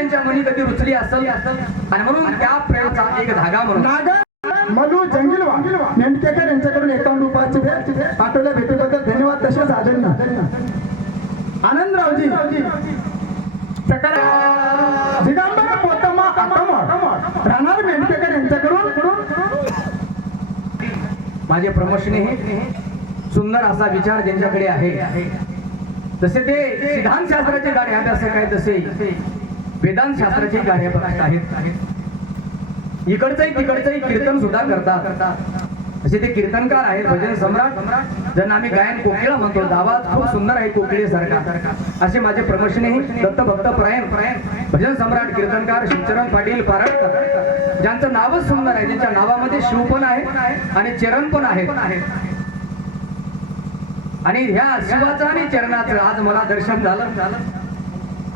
त्यांच्या मनी कधी रुचली असेल आणि म्हणून त्या प्रेमचा एक धागा म्हणून मलू जंगिलवा नेंटकेकर यांच्याकडून 51 रुपयाची भेट पाठवल्या भेटीबद्दल धन्यवाद. तसेच आजन्ना आनंदरावजी सकाळ दिगंबर पोतमा आटमट राहणार मेंटकेकर यांच्याकडून माझे प्रमोशन हे सुंदर असा विचार ज्यांच्याकडे आहे जसे ते सिद्धांत शास्त्राचे गाणे अभ्यासक आहेत तसे वेदांत शास्त्राचे गाणे अभ्यासक आहेत. इकडचंही तिकडचंही कीर्तन सुद्धा करतात असे ते कीर्तनकार आहेत. भजन सम्राट ज्यांना आम्ही गायन कोकिळा म्हणतो. आवाज खूप सुंदर आहे कोकिळेसारखा. असे माझे प्रमोशन हे दत्त भक्त परायण भजन सम्राट कीर्तनकार शिवचरण पाटील पारळकर ज्यांचं नावच सुंदर आहे. त्यांच्या नावामध्ये शिव पण आहे आणि चरण पण आहेत. आणि ह्या शिवाचं आणि चरणाचं आज मला दर्शन झालं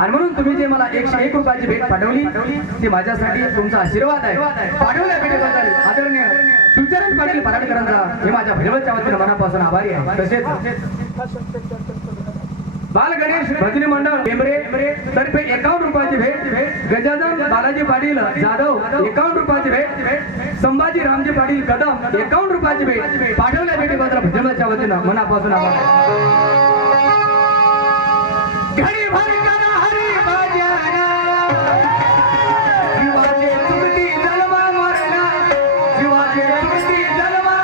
आणि म्हणून तुम्ही जे मला 101 रुपयाची भेट पाठवली ती माझ्यासाठी तुमचा आशीर्वाद आहे. पाठवल्या भेटीबद्दल आदरणीय शिवचरण पाटील पराडकरांचा हे माझ्या भैरवच्या वतीने मनापासून आभारी आहे. तसेच बाल गणेश भजनी मंडळ टेंबरे तर्फे 51 रुपयाची भेट. गजानन बालाजी पाटील जाधव 51 रुपयाची भेट. संभाजी रामजी पाटील कदम 51 रुपयाची भेट. पाठवल्या भेटीबद्दल भजनाच्या वतीनं मनापासून आभार. घडी भरी करा हरी भजना जीवाचे तुकडी जन्मा मरणा जीवाचे तुकडी जन्मा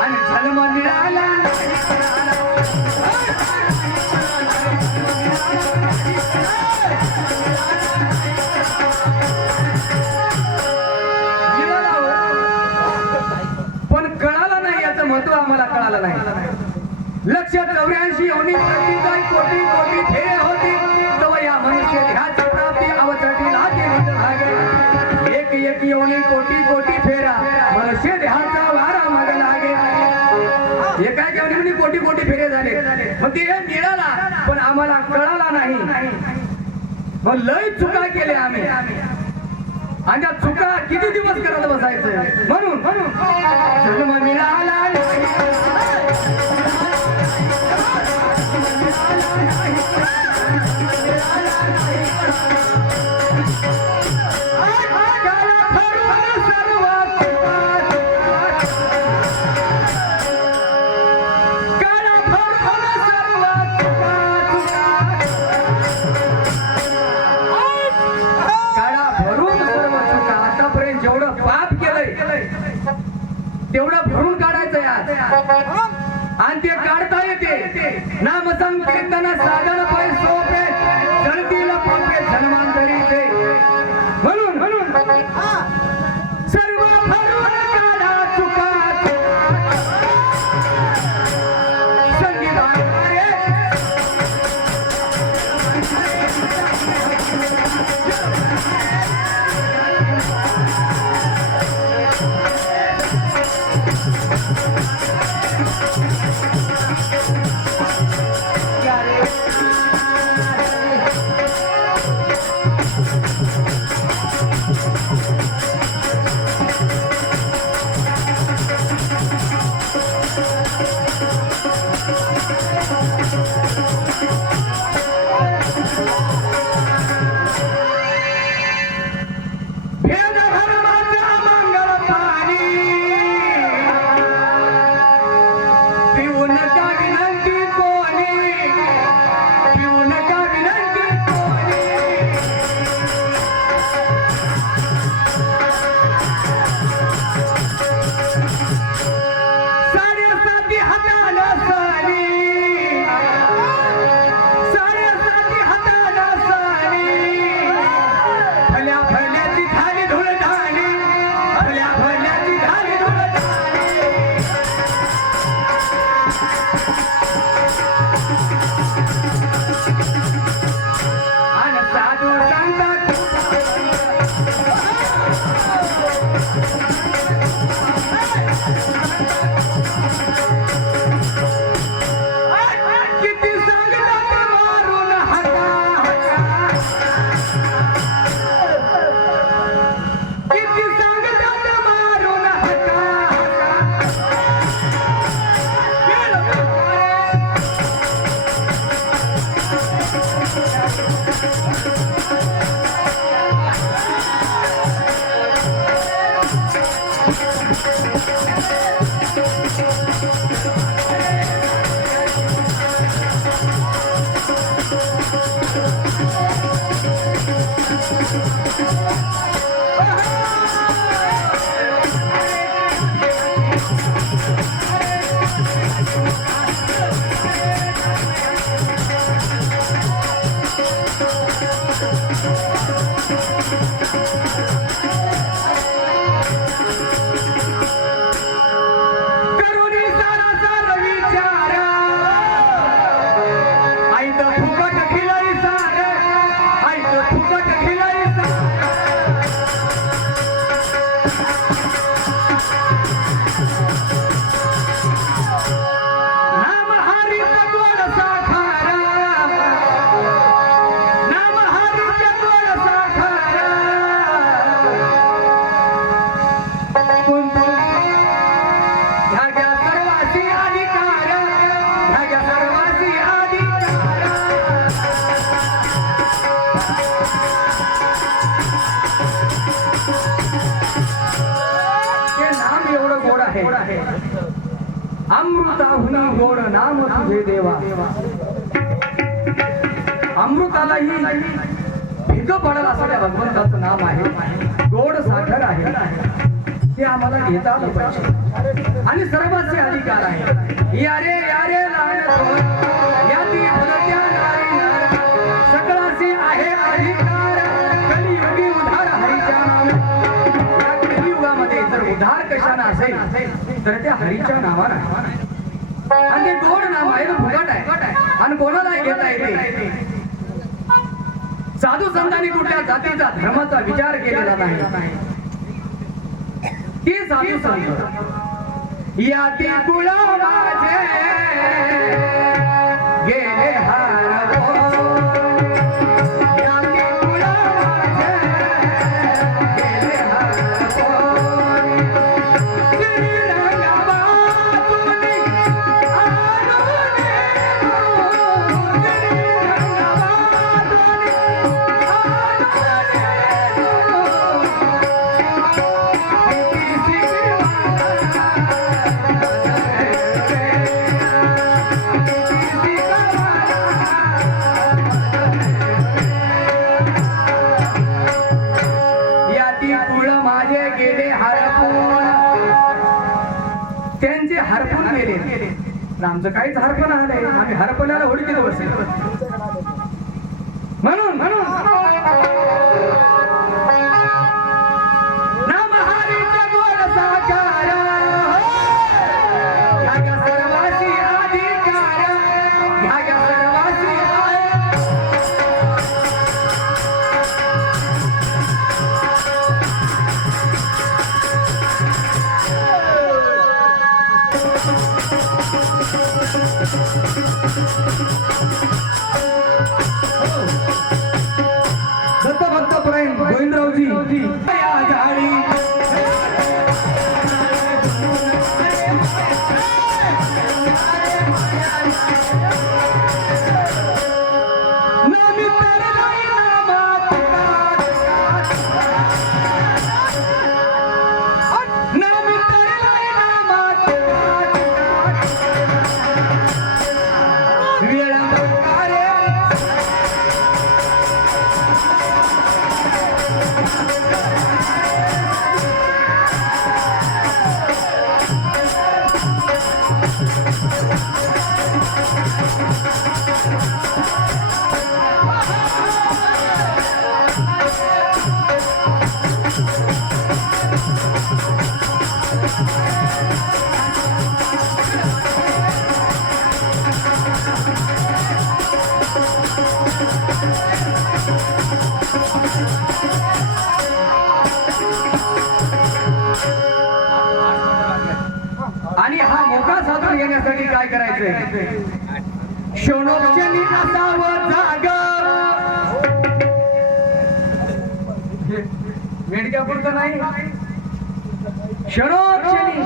आणि जन्म मिळाला पण कळाला नाही याचं महत्व आम्हाला कळालं नाही. 184 योनी प्रति कोटी कोटी फेरे होती तो या मनुष्य ह्याची प्राप्ती अवचटी लागे लागे. एक योनी कोटी कोटी फेरा मनुष्य देहाचा वारा मग लागे. एका योनीमध्ये कोटी कोटी फेरे झाले मग ते मिळाला पण आम्हाला कळाला नाही. मग लय चुका केल्या आम्ही आणि त्या चुका किती दिवस करत बसायचं. म्हणून जन्म मिळाला तेवढं भरून काढायचं यार आणि ते काढता येते. नाम संकीर्तन साधन पाय सोपे जळतील पापे जन्मांतरीचे. म्हणून सर्व भरून काढा चुका संगीत करुणी सारा सारा विचार आई तर फुकट खिलाई सार आई तर फुकट खिलाई नाम हरीचा गोड साखर नाम हरीचा गोड साखर ह्या घ्या सर्वासी अधिकार ह्या घ्या सर्वासी अधिकार हे नाम एवढं गोड आहे अमृताहुन गोड नाम तुझे देवा अमृतालाही फिकं पडल असं त्या भगवंताचं नाम आहे गोड साखर आहे ते आम्हाला घेता आलं पाहिजे आणि सर्वांचे अधिकार आहे यारे यारे याती फुलत्या नारी नार सकळाचे आहे अधिकार कलियुगी उधार हरीच्या नाम या कलियुगामध्ये जर उधार कशाने असेल तर त्या हरीच्या नावानं आणि ते गोड नाम आहे फुकट आहे आणि कोणालाही घेता येते साधू संतांनी कुठल्या जातीचा धर्माचा विचार केलेला नाही ते साधू संत याती कुळ माझे गेले हरपून याती कुळ माझे गेले हरपून श्रीरंगवासुनी आणून त्यांचे हरपून गेले आमचं काहीच हरपण आलंय आम्ही हरपणाला होडीत बसले म्हणून नाम हरीचा गोड साकार ह्या सर्वासी अधिकार ह्या सर्वासी दत्त भक्त प्रेम गोविंदरावजी या झाडी आणि हा मोका साधून घेण्यासाठी काय करायचंय क्षणोक्षणी असावं जाग मेंढक्यापुरतं नाही क्षणोक्षणी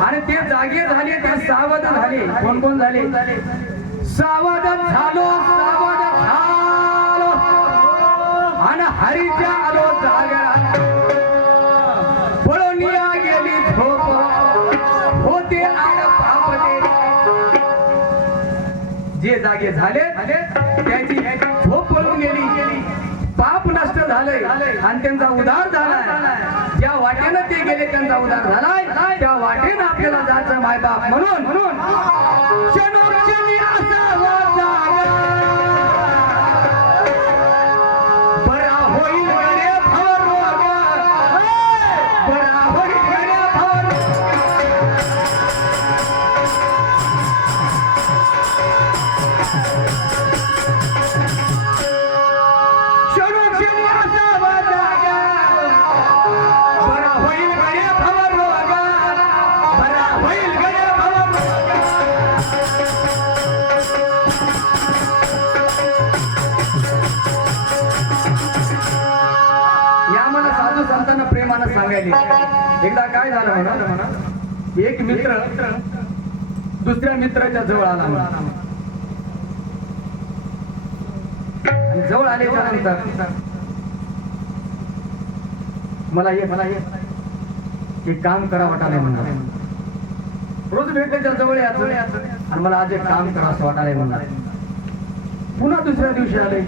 आणि ते जागे झाले ते सावध झाले कोण कोण झाले सावध झालो आणि हरीच्या आलो जागा पळून या जागे झाले त्याची झोप पळून गेली पाप नष्ट झालंय आणि त्यांचा उद्धार झालाय ज्या वाटेनं ते गेले त्यांचा उद्धार झालाय त्या वाटेनं आपल्याला जायचं मायबाप म्हणून क्षणोक्षणी असावा जागा. बरा होईल गडे भवरोग, बरा होईल गडे भवरोग. क्षणोक्षणी असावा जागा. बरा होईल गडे भवरोग, बरा होईल गडे भवरोग. या मला साधू संतांना प्रेमानं सांगायले. एकदा काय झालं म्हणा, एक मित्र दुसऱ्या मित्राच्या जवळ आला म्हणा. आणि जवळ आल्याच्या नंतर मला एक काम करा वाटायला म्हणलं. रोज भेटायच्या जवळ यायचं आणि मला आज एक काम करा असं वाटायला म्हणलं. पुन्हा दुसऱ्या दिवशी आले,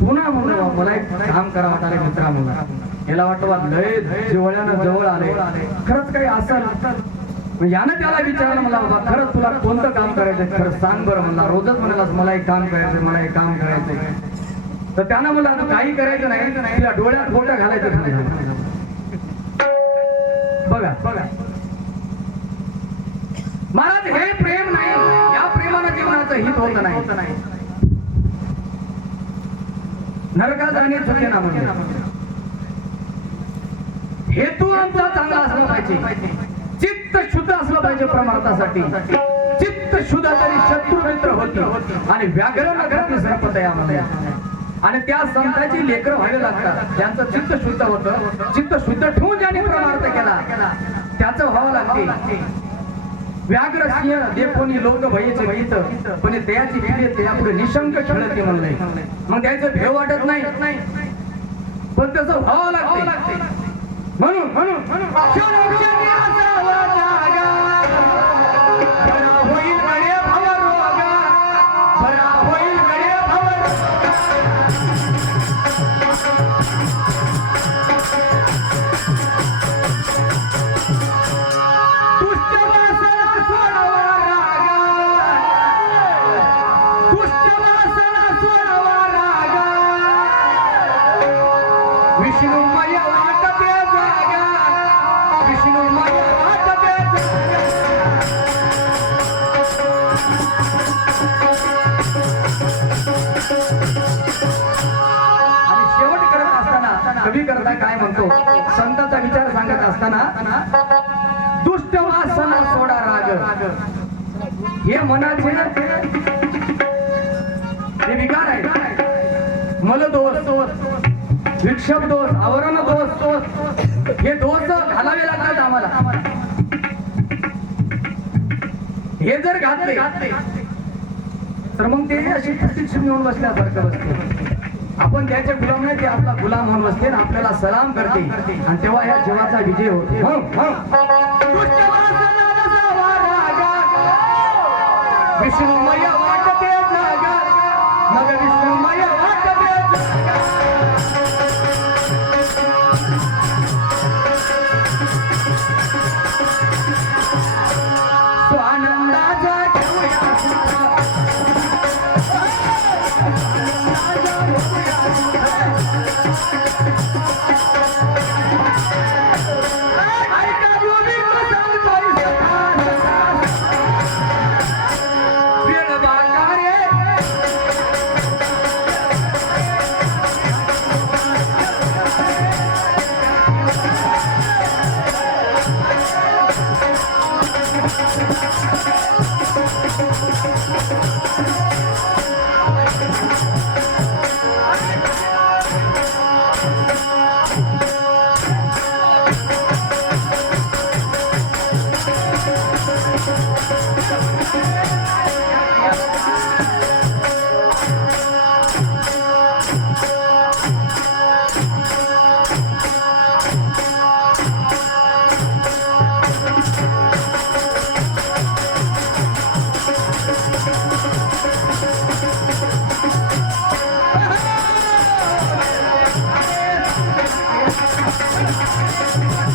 पुन्हा म्हणलं मला एक काम करा वाटायला मित्रा म्हणून. याला वाटतं लय जिवळ्यानं जवळ आले, खरंच काही असेल. यानं त्याला विचारलं मला, बाबा खरंच तुला कोणतं काम करायचंय खरं सांग बरं म्हणला. रोजच म्हणालास मला एक काम करायचंय, मला एक काम करायचंय. तर त्यानं म्हणलं आता काही करायचं नाही, तिला डोळ्यात बोटा घालायचं नाही. बघा महाराज हे प्रेम नाही, या प्रेमानं जीवनाचं हित होत नाही. नरकात जाणे चुके ना म्हणजे हेतू आमचा चांगला असला पाहिजे, चित्त शुद्ध असलं पाहिजे परमार्थासाठी. चित्त शुद्ध तरी शत्रू मित्र होती आणि व्याघ्रण घातली संपतयामध्ये. आणि त्या संतांची लेकरं व्हायला लागतात ज्यांचं चित्त शुद्ध होतं. चित्त शुद्ध ठेवून ज्यांनी परमार्थ केला त्याचं व्हावं लागते. व्याघ्र सिंह देखोनी लोक भयचे भीत पण त्याची भीती त्यापुढे निशंक खेळते म्हणले. मग त्याचं भेव वाटत नाही पण त्याचं व्हावं लागते. म्हणून क्षणोक्षणी असावा जागा. बरा होईल गडे भवरोग, बरा होईल गडे भवरोग. दुष्ट वासना सोडवा रागा, दुष्ट वासना सोडवा रागा. विष्णुमय वाटते जागा, विष्णुमय वाटते जागा. आणि शेवट करत असताना कवी करता काय म्हणतो, संतांचा विचार सांगत असताना दुष्ट वासना सोडा राग. हे मनाचे हे विकार आहे. मलदोष, विक्षेप दोष, आवरण दोष, हे दोष घालावे लागतात आम्हाला. हे जर घातले तर मग ते अशी प्रत्यक्ष मिळून बसल्यासारखं बसते. आपण त्याचे गुलाम नाही, ते आपला गुलाम म्हणून बसते आणि आपल्याला सलाम करते आणि तेव्हा या जीवाचा विजय होतो. विष्णुमय वाटते जागा, मग विष्णुमय वाटते जागा. स्वानंदाचा ठेवूया सुख, ऐका गोविंद सांगतोय सखा, वेळ बाकारे. हा